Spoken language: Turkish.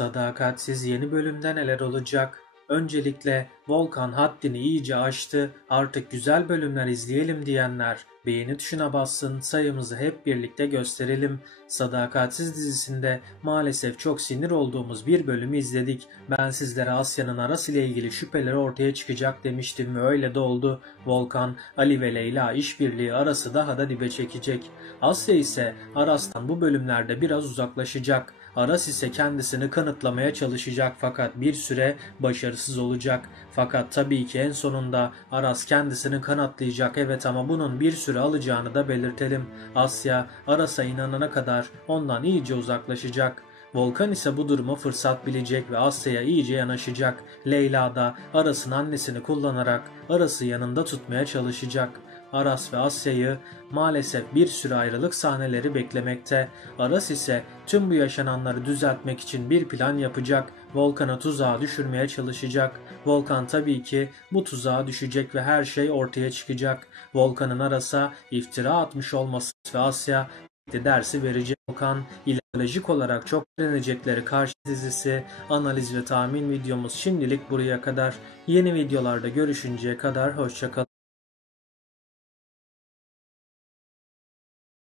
Sadakatsiz yeni bölümde neler olacak? Öncelikle Volkan haddini iyice aştı, artık güzel bölümler izleyelim diyenler beğeni tuşuna bassın, sayımızı hep birlikte gösterelim. Sadakatsiz dizisinde maalesef çok sinir olduğumuz bir bölümü izledik. Ben sizlere Asya'nın Aras ile ilgili şüpheleri ortaya çıkacak demiştim ve öyle de oldu. Volkan, Ali ve Leyla işbirliği Aras'ı daha da dibe çekecek. Asya ise Aras'tan bu bölümlerde biraz uzaklaşacak. Aras ise kendisini kanıtlamaya çalışacak fakat bir süre başarısız olacak. Fakat tabii ki en sonunda Aras kendisini kanıtlayacak, evet, ama bunun bir süre alacağını da belirtelim. Asya Aras'a inanana kadar ondan iyice uzaklaşacak. Volkan ise bu durumu fırsat bilecek ve Asya'ya iyice yanaşacak. Leyla da Aras'ın annesini kullanarak Aras'ı yanında tutmaya çalışacak. Aras ve Asya'yı maalesef bir süre ayrılık sahneleri beklemekte. Aras ise tüm bu yaşananları düzeltmek için bir plan yapacak. Volkan'ı tuzağa düşürmeye çalışacak. Volkan tabii ki bu tuzağa düşecek ve her şey ortaya çıkacak. Volkan'ın Aras'a iftira atmış olması ve Asya dersi verecek. Volkan ideolojik olarak çok öğrenecekleri Karşı dizisi analiz ve tahmin videomuz şimdilik buraya kadar. Yeni videolarda görüşünceye kadar hoşça kalın.